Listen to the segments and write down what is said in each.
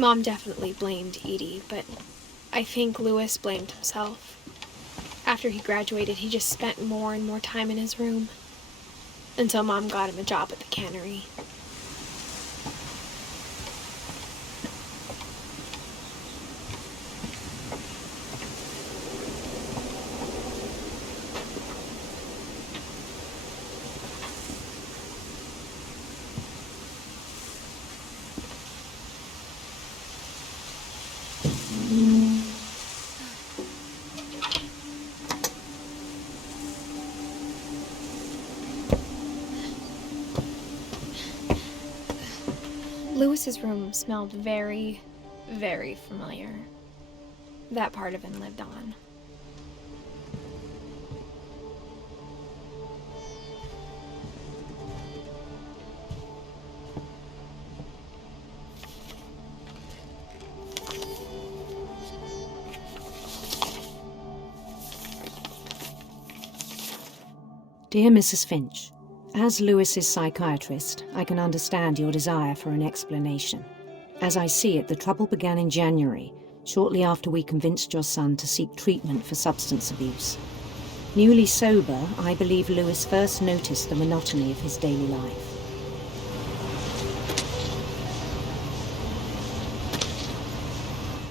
Mom definitely blamed Edie, but I think Lewis blamed himself. After he graduated, he just spent more and more time in his room, until Mom got him a job at the cannery. Lewis's room smelled very, very familiar. That part of him lived on. Dear Mrs. Finch, as Lewis's psychiatrist, I can understand your desire for an explanation. As I see it, the trouble began in January, shortly after we convinced your son to seek treatment for substance abuse. Newly sober, I believe Lewis first noticed the monotony of his daily life.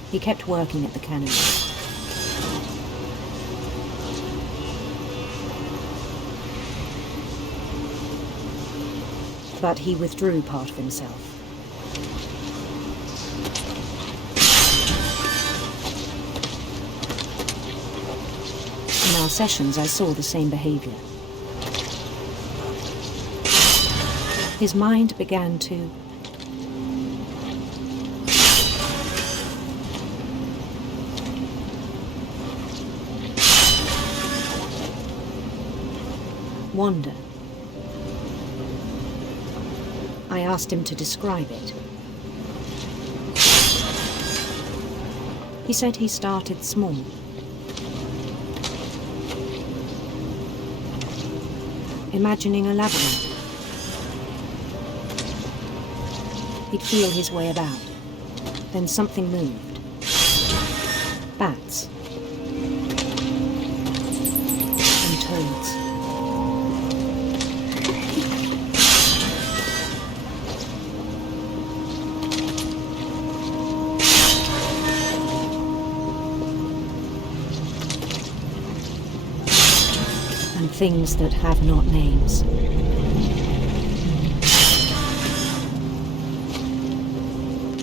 He kept working at the cannery. But he withdrew part of himself. In our sessions, I saw the same behavior. His mind began to wander. I asked him to describe it. He said he started small. Imagining a labyrinth. He'd feel his way about. Then something moved. Bats. And toads. And things that have not names.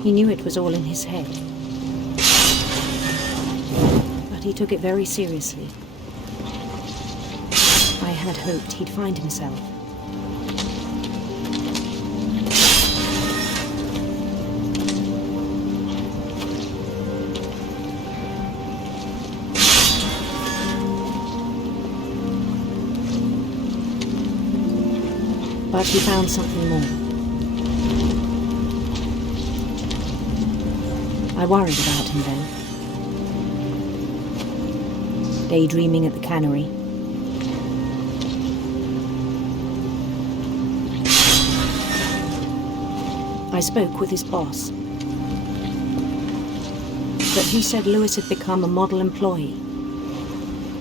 He knew it was all in his head, but he took it very seriously. I had hoped he'd find himself. But he found something more. I worried about him then. Daydreaming at the cannery. I spoke with his boss. But he said Lewis had become a model employee.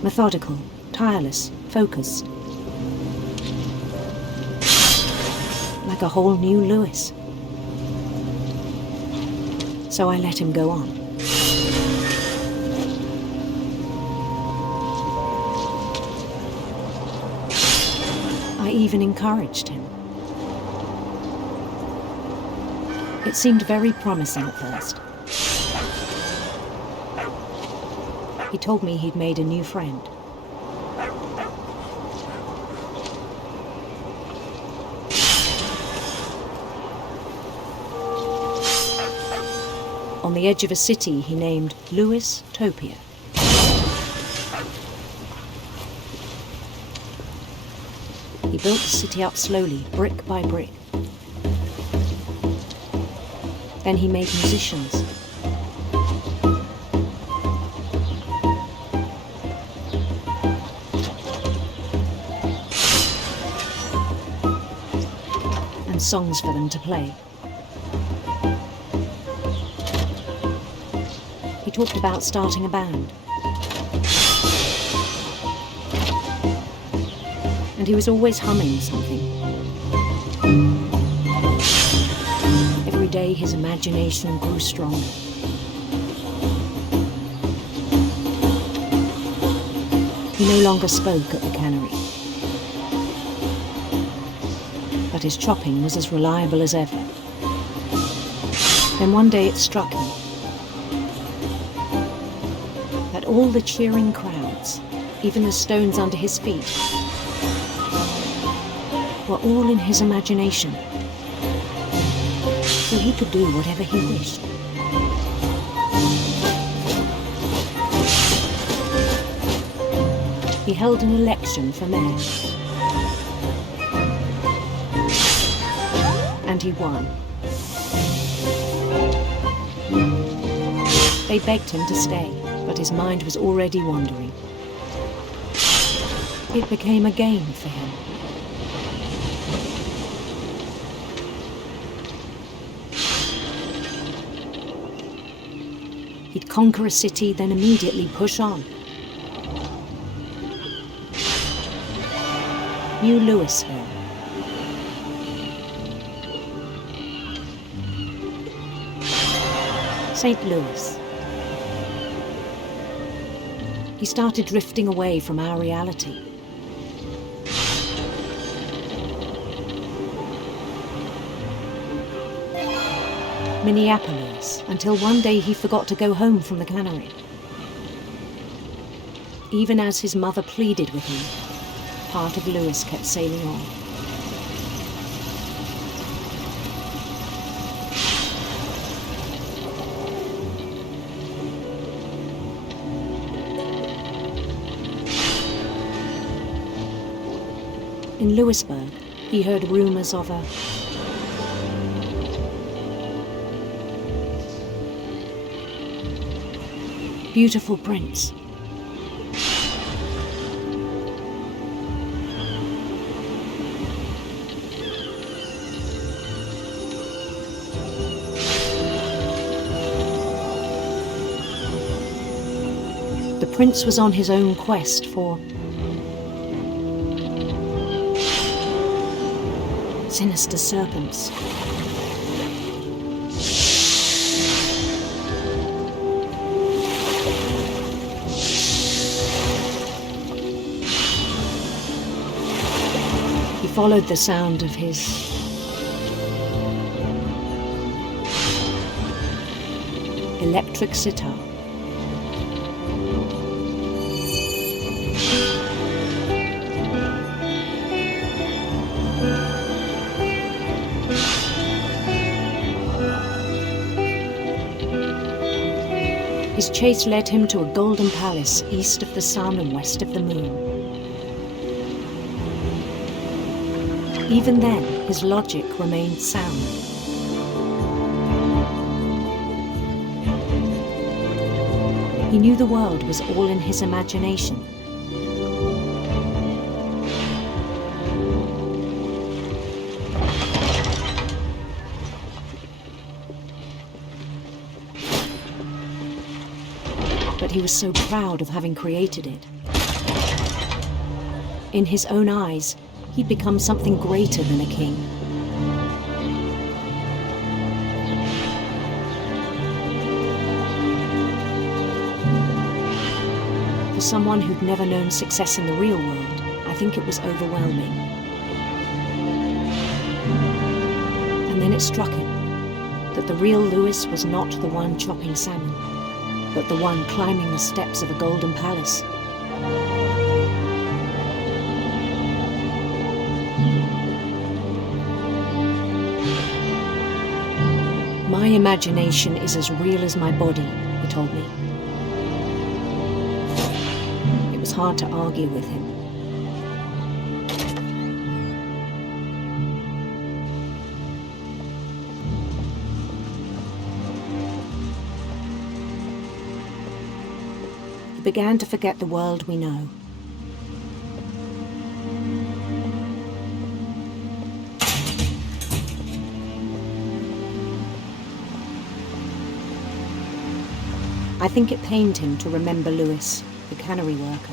Methodical, tireless, focused. Like a whole new Lewis. So I let him go on. I even encouraged him. It seemed very promising at first. He told me he'd made a new friend. On the edge of a city he named Lewis Topia. He built the city up slowly, brick by brick. Then he made musicians. And songs for them to play. talked about starting a band. And he was always humming something. Every day his imagination grew stronger. He no longer spoke at the cannery. But his chopping was as reliable as ever. Then one day it struck him that all the cheering crowds, even the stones under his feet, were all in his imagination, so he could do whatever he wished. He held an election for mayor, and he won. They begged him to stay, but his mind was already wandering. It became a game for him. He'd conquer a city, then immediately push on. New Louisville. St. Louis. He started drifting away from our reality. Minneapolis, until one day he forgot to go home from the cannery. Even as his mother pleaded with him, part of Louis kept sailing on. In Louisburg, he heard rumors of a beautiful prince. The prince was on his own quest for sinister serpents. He followed the sound of his electric sitar. His chase led him to a golden palace east of the sun and west of the moon. Even then, his logic remained sound. He knew the world was all in his imagination. But he was so proud of having created it. In his own eyes, he'd become something greater than a king. For someone who'd never known success in the real world, I think it was overwhelming. And then it struck him that the real Louis was not the one chopping salmon, but the one climbing the steps of a golden palace. My imagination is as real as my body, he told me. It was hard to argue with him. He began to forget the world we know. I think it pained him to remember Lewis, the cannery worker.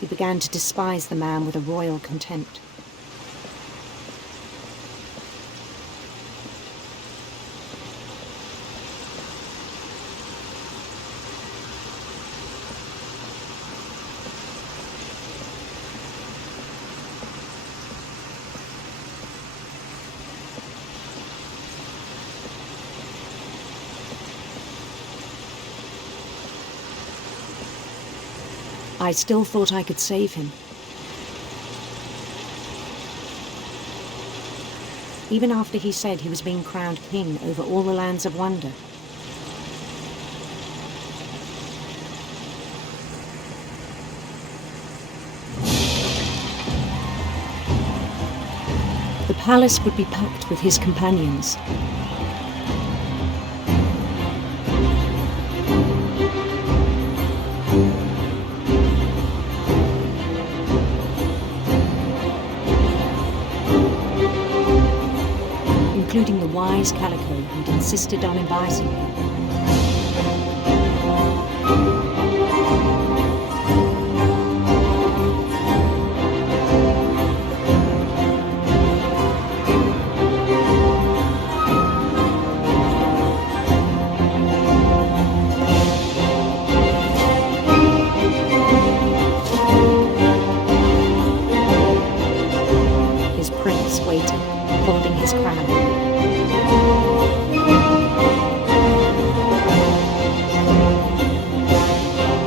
He began to despise the man with a royal contempt. I still thought I could save him. Even after he said he was being crowned king over all the lands of wonder. The palace would be packed with his companions. Including the wise Calico who'd insisted on inviting him. His prince waited, holding his crown.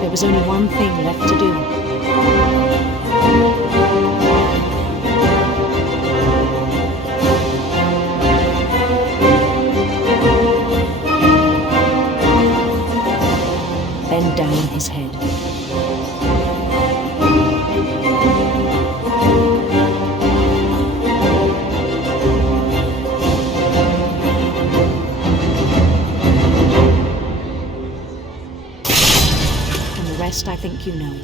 There was only one thing left to do. Bend down his head. I think you know.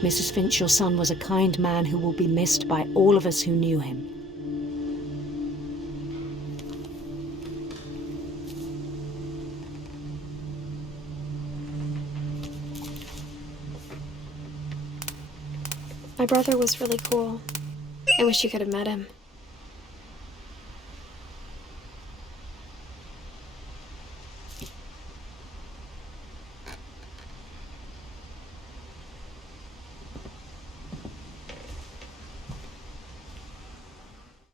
Mrs. Finch, your son was a kind man who will be missed by all of us who knew him. My brother was really cool. I wish you could have met him.